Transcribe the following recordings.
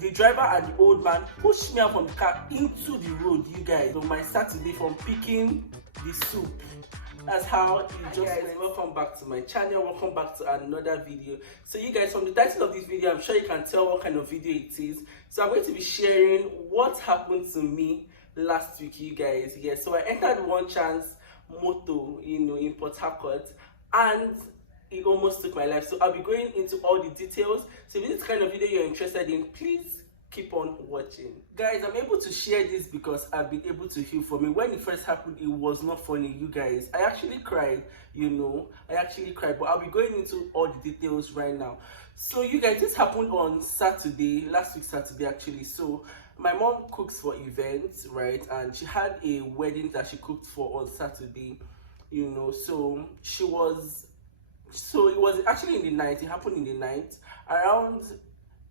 the driver and the old man pushed me out from the car into the road, you guys, on my Saturday from picking the soup. That's how it just went. Welcome back to my channel, welcome back to another video. So you guys, from the title of this video, I'm sure you can tell what kind of video it is. So I'm going to be sharing what happened to me last week, you guys. Yes, so I entered One Chance Moto, in Port Harcourt, and it almost took my life. So I'll be going into all the details. So if this is the kind of video you're interested in, please keep on watching. Guys, I'm able to share this because I've been able to heal from it. When it first happened, it was not funny, you guys. I actually cried, I actually cried, but I'll be going into all the details right now. So you guys, this happened on Saturday, last week Saturday actually. So my mom cooks for events, right? And she had a wedding that she cooked for on Saturday, so it was actually in the night. It happened in the night around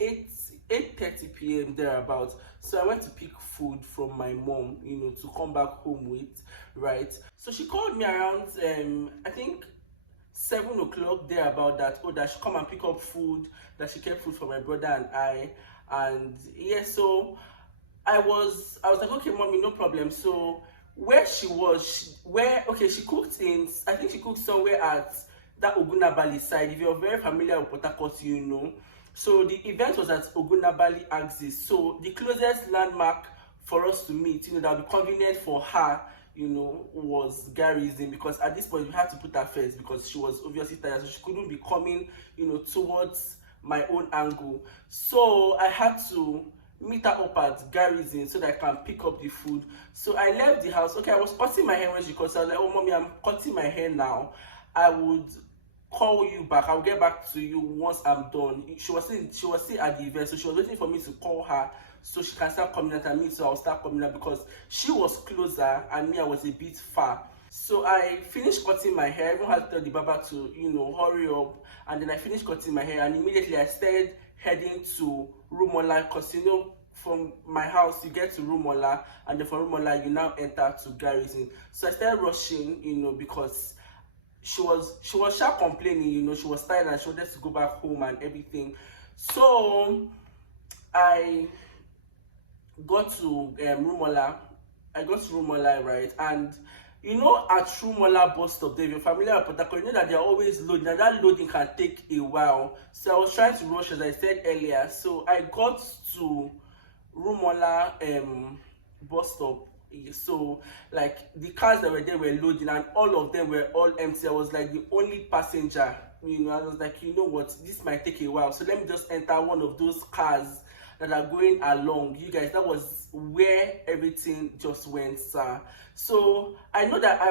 8:30 p.m. thereabouts. So I went to pick food from my mom, to come back home with, right? So she called me around I think 7 o'clock thereabout, that she come and pick up food, that she kept food for my brother and I. And yeah, so I was like, okay mommy, no problem. So where she was, she cooked in, I think she cooked somewhere at that Ogunabali side. If you're very familiar with Port Harcourt, So the event was at Ogunabali axis. So the closest landmark for us to meet, that would be convenient for her, was Garrison, because at this point we had to put her first because she was obviously tired, so she couldn't be coming, towards my own angle. So I had to meet her up at Garrison so that I can pick up the food. So I left the house. Okay, I was cutting my hair when she called. So I was like, oh mommy, I'm cutting my hair now. I would call you back. I'll get back to you once I'm done. She was still at the event, so she was waiting for me to call her so she can start coming out and me. So I'll start coming out because she was closer and me, I was a bit far. So I finished cutting my hair. I even had to tell the barber to hurry up, and then I finished cutting my hair, and immediately I started heading to Rumola, because from my house you get to Rumola, and then from Rumola you now enter to Garrison. So I started rushing, because she was sharp complaining, she was tired and she wanted to go back home and everything. So I got to Rumola. Right? And at Rumola bus stop there, if you're familiar with Port Harcourt, that they're always loading, and that loading can take a while. So I was trying to rush, as I said earlier. So I got to Rumola bus stop. So like the cars that were there were loading and all of them were all empty. I was like the only passenger. I was like, what, this might take a while, so let me just enter one of those cars that are going along. You guys, that was where everything just went, sir. So I know that I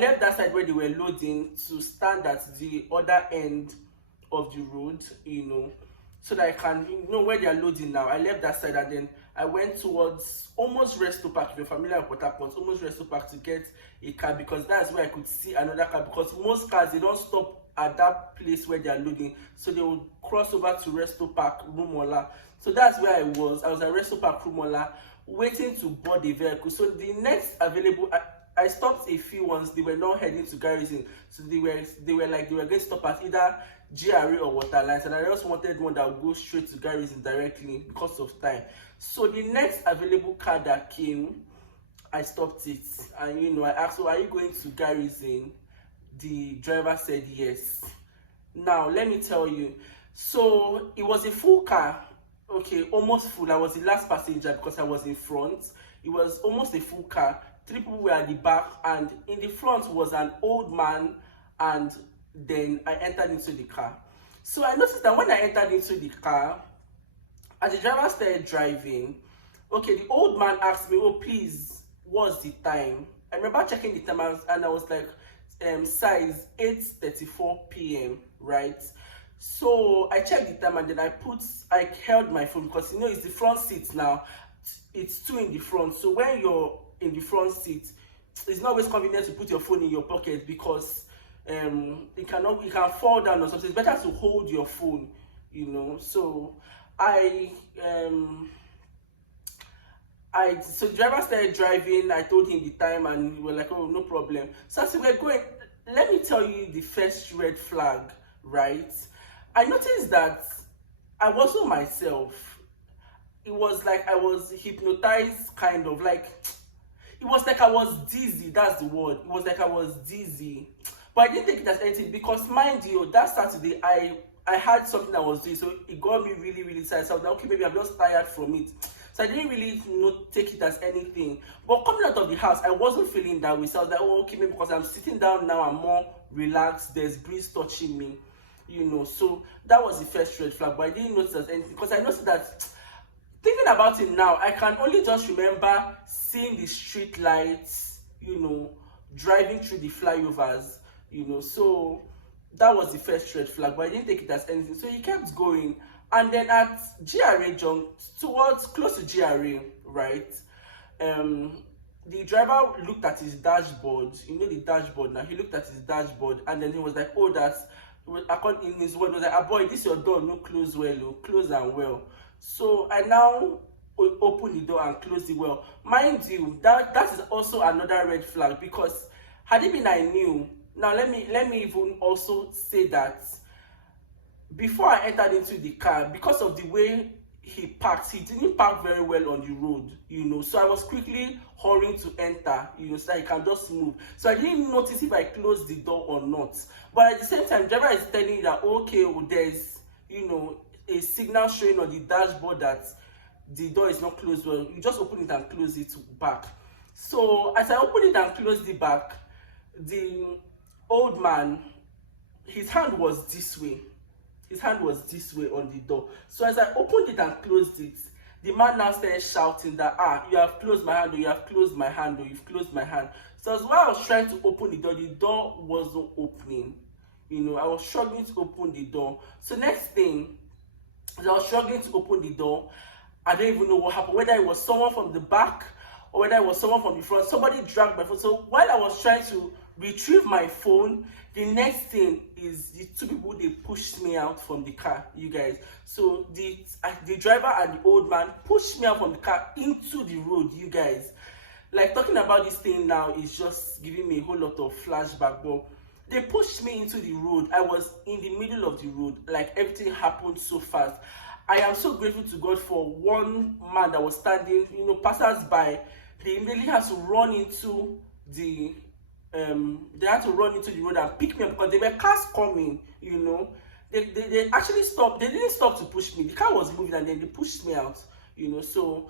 left that side where they were loading to stand at the other end of the road, so that I can where they are loading now. I left that side and then I went towards almost Resto Park. If you're familiar with Port Harcourt, almost Resto Park, to get a car, because that's where I could see another car, because most cars, they don't stop at that place where they are loading, so they would cross over to Resto Park, Rumola. So that's where I was at Resto Park, Rumola, waiting to board the vehicle. So the next available, I stopped a few ones. They were not heading to Garrison, so they were going to stop at either GRA or Waterlines, and I just wanted one that would go straight to Garrison directly because of time. So the next available car that came, I stopped it, and I asked, so are you going to Garrison? The driver said yes. Now let me tell you, so it was a full car. Okay, almost full. I was the last passenger because I was in front. It was almost a full car. 3 people were at the back, and in the front was an old man, and then I entered into the car. So I noticed that when I entered into the car, as the driver started driving, okay, the old man asked me, oh please, what's the time? I remember checking the time, and I was like, size 8:34 p.m, right? So I checked the time, and then I held my phone, because it's the front seat now. It's 2 in the front, so when you're in the front seat, it's not always convenient to put your phone in your pocket, because it can fall down or something. It's better to hold your phone, So so the driver started driving. I told him the time, and we were like, oh, no problem. So as we were going, let me tell you the first red flag, right? I noticed that I wasn't myself. It was like I was hypnotized, kind of like, it was like I was dizzy. That's the word. It was like I was dizzy, but I didn't take it as anything because, mind you, that Saturday I had something I was doing, so it got me really really tired. So I was like, okay, maybe I'm just tired from it. So I didn't really take it as anything. But coming out of the house, I wasn't feeling that way. So I was like, oh, okay, maybe because I'm sitting down now, I'm more relaxed. There's breeze touching me, So that was the first red flag. But I didn't notice as anything because I noticed that, thinking about it now, I can only just remember seeing the street lights, driving through the flyovers, So that was the first red flag, but I didn't take it as anything. So he kept going. And then at GRA Junk, close to GRA, right? The driver looked at his dashboard, the dashboard now. He looked at his dashboard and then he was like, oh, in his word, was like, ah, boy, this your door, no close well, oh, close and well. So I now open the door and close it well. Mind you, that is also another red flag, because had it been I knew, now let me even also say that before I entered into the car, because of the way he parked, he didn't park very well on the road, so I was quickly hurrying to enter, so that he can just move. So I didn't notice if I closed the door or not. But at the same time, the driver is telling you that, okay, well, there's a signal showing on the dashboard that the door is not closed well. You just open it and close it back. So as I opened it and closed it back, the old man, his hand was this way. His hand was this way on the door. So as I opened it and closed it, the man now started shouting that, you have closed my hand, or you have closed my hand, or you've closed my hand. So as while I was trying to open the door wasn't opening. I was struggling to open the door. So next thing, as I was struggling to open the door, I don't even know what happened, whether it was someone from the back or whether it was someone from the front. Somebody dragged my phone. So while I was trying to retrieve my phone, the next thing is the two people, they pushed me out from the car, you guys. So the driver and the old man pushed me out from the car into the road, you guys. Like, talking about this thing now is just giving me a whole lot of flashback. But they pushed me into the road. I was in the middle of the road. Like, everything happened so fast. I am so grateful to God for one man that was standing, passers-by. They immediately had to run into the road and pick me up, because there were cars coming, They actually stopped. They didn't stop to push me. The car was moving and then they pushed me out, So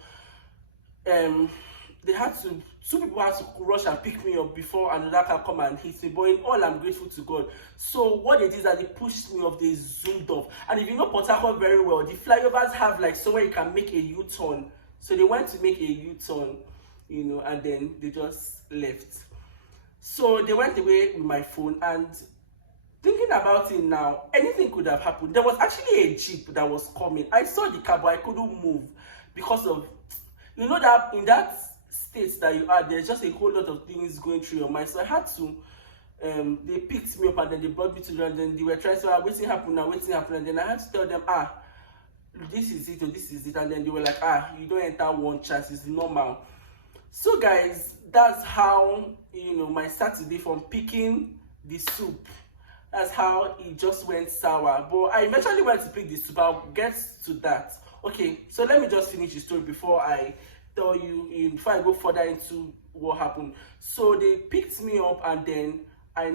two people had to rush and pick me up before another car come and hit me. But in all, I'm grateful to God. So what they did is that they pushed me off, they zoomed off. And if you know Port Harcourt very well, the flyovers have like somewhere you can make a U-turn. So they went to make a U-turn, and then they just left. So they went away with my phone, and thinking about it now, anything could have happened. There was actually a jeep that was coming. I saw the car, but I couldn't move because of, that in that state that you are, there's just a whole lot of things going through your mind. So I had to, they picked me up and then they brought me to them, and then they were trying to say, waiting happen now, and then I had to tell them, this is it or this is it, and then they were like, you don't enter one chance, it's normal. So guys, that's how, my Saturday, from picking the soup, that's how it just went sour. But I eventually went to pick the soup. I'll get to that. Okay, so let me just finish the story before I tell you, before I go further into what happened. So they picked me up, and then I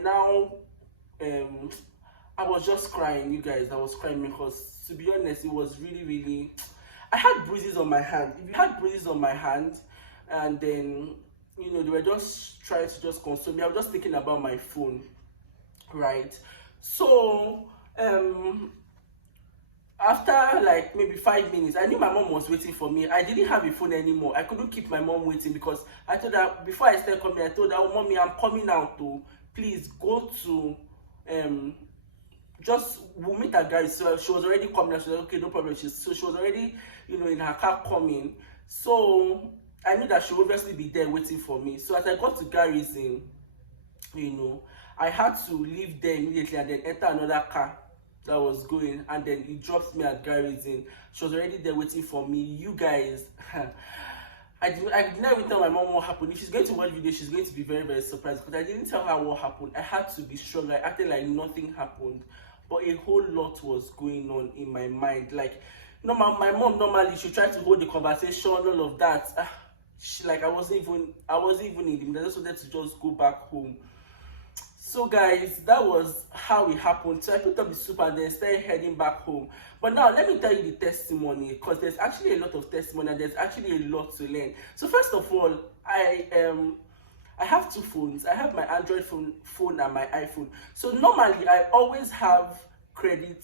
was just crying, you guys. I was crying because, to be honest, it was really, really, I had bruises on my hand. If you had bruises on my hand, and then, they were just trying to just console me, I was just thinking about my phone, right? So, after like maybe 5 minutes, I knew my mom was waiting for me. I didn't have a phone anymore. I couldn't keep my mom waiting, because I told her, before I started coming, I told her, oh, mommy, I'm coming out to, please go to, we'll meet that guy. So she was already coming. She was like, okay, no problem. So she was already, in her car coming. So I knew that she would obviously be there waiting for me. So as I got to Garrison, I had to leave there immediately and then enter another car that was going, and then it drops me at Garrison. She was already there waiting for me. You guys, I did not even tell my mom what happened. If she's going to watch video, she's going to be very, very surprised, because I didn't tell her what happened. I had to be strong. I acted like nothing happened. but a whole lot was going on in my mind. Like, my mom normally she tried to hold the conversation, all of that. Like I wasn't even in the middle. I just wanted to just go back home. So guys, that was how it happened. So I picked up the soup and then started heading back home. But now let me tell you the testimony, because there's actually a lot of testimony and there's actually a lot to learn. So first of all, I have two phones. I have my Android phone and my iPhone. So normally I always have credit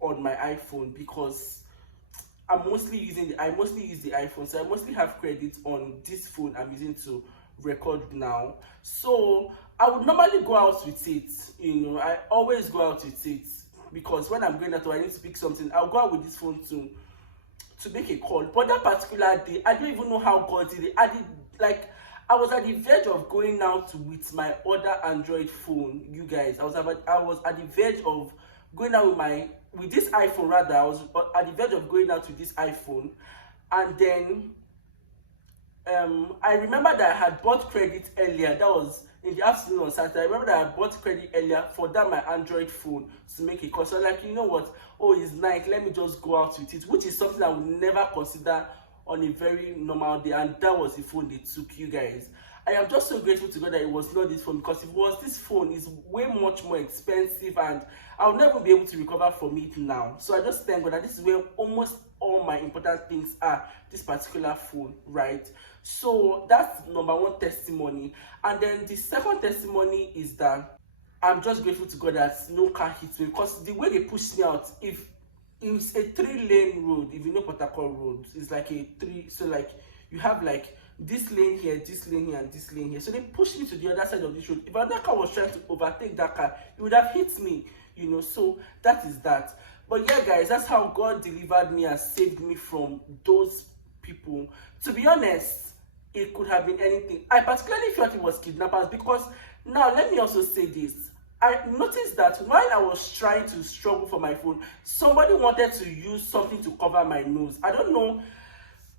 on my iPhone because I mostly use the iPhone. So I mostly have credit on this phone I'm using to record now. So I would normally go out with it. I always go out with it because when I'm going out or I need to pick something, I'll go out with this phone to make a call. But that particular day, I don't even know how God did it. I was at the verge of going out with my other Android phone, you guys. I was at the verge of going out with this iPhone rather. I was at the verge of going out with this iPhone, and then I remember that I had bought credit earlier. That was in the afternoon on Saturday. I remember that I bought credit earlier for that my Android phone to make a call. So like, you know what? Oh, it's night. Let me just go out with it, which is something I would never consider on a very normal day. And that was the phone they took, you guys. I am just so grateful to God that it was not this phone, because if it was this phone, it's way much more expensive and I'll never be able to recover from it now. So I just thank God that this is where almost all my important things are, this particular phone, right? So that's number one testimony. And then the second testimony is that I'm just grateful to God that no car hit me, because the way they pushed me out, if it's a 3-lane road, if you know Port Harcourt road, it's like a 3, so like you have like this lane here, this lane here, and this lane here. So they pushed me to the other side of this road. If another car was trying to overtake that car, it would have hit me, so that is that. But yeah, guys, that's how God delivered me and saved me from those people. To be honest, it could have been anything. I particularly felt it was kidnappers, because now let me also say this. I noticed that while I was trying to struggle for my phone, somebody wanted to use something to cover my nose. I don't know.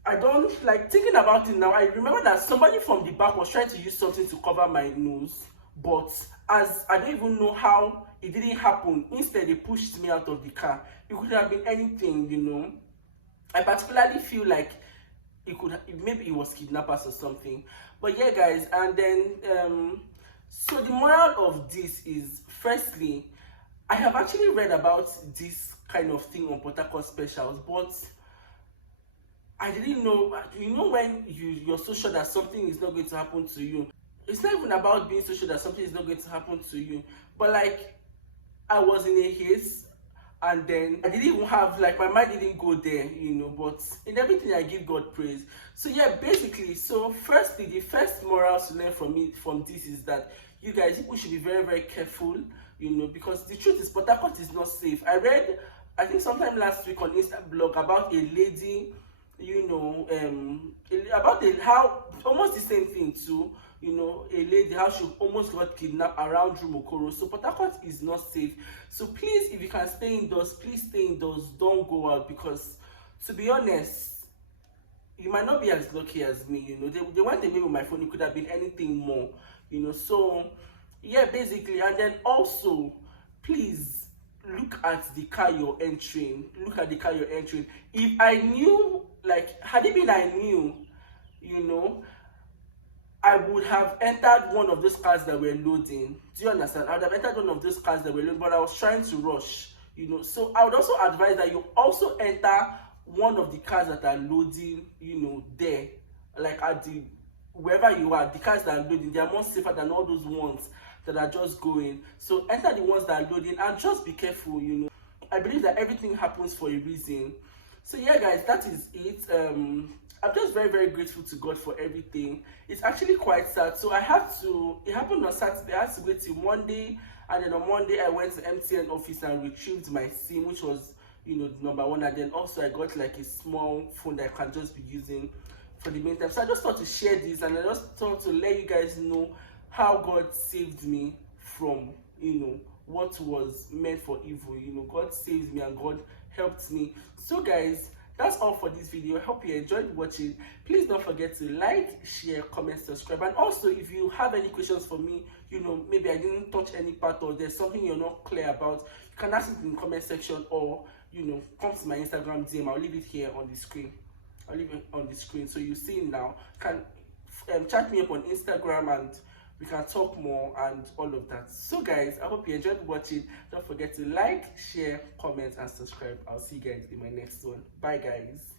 I don't like thinking about it now. I remember that somebody from the back was trying to use something to cover my nose, but as I don't even know how it didn't happen. Instead, they pushed me out of the car. It could have been anything, I particularly feel like maybe it was kidnappers or something. But yeah, guys, and then so the moral of this is, firstly, I have actually read about this kind of thing on Port Harcourt specials, but I didn't know. When you're so sure that something is not going to happen to you, it's not even about being so sure that something is not going to happen to you, but like I was in a haze, and then I didn't even have, like, my mind didn't go there, but in everything I give God praise. So yeah, basically, so firstly, the first moral to learn from this is that you guys, people should be very, very careful, because the truth is Port Harcourt is not safe. I read, I think sometime last week on Insta blog, about a lady, about how almost the same thing too, a lady, how she almost got kidnapped around Rumokoro. So Port Harcourt is not safe. So please, if you can stay indoors, please stay indoors. Don't go out, because to be honest, you might not be as lucky as me. They went away with my phone. It could have been anything more. So yeah, basically. And then also, please look at the car you're entering. If I knew, like, had it been I knew, I would have entered one of those cars that were loading. Do you understand? I would have entered one of those cars that were loading, but I was trying to rush, So I would also advise that you also enter one of the cars that are loading, there. Like at wherever you are, the cars that are loading, they are more safer than all those ones that are just going. So enter the ones that are loading and just be careful, I believe that everything happens for a reason. So yeah, guys, that is it. I'm just very, very grateful to God for everything. It's actually quite sad. So it happened on Saturday. I had to wait till Monday, and then on Monday I went to MTN office and retrieved my SIM, which was, number one. And then also I got like a small phone that I can just be using for the meantime. So I just thought to share this, and I just thought to let you guys know how God saved me from, what was meant for evil. God saved me and God helped me. So guys, that's all for this video. I hope you enjoyed watching. Please don't forget to like, share, comment, subscribe, and also if you have any questions for me, maybe I didn't touch any part or there's something you're not clear about, you can ask it in the comment section, or come to my Instagram DM. I'll leave it here on the screen. I'll leave it on the screen so you see it now. You can chat me up on Instagram and we can talk more and all of that. So guys, I hope you enjoyed watching. Don't forget to like, share, comment, and subscribe. I'll see you guys in my next one. Bye guys.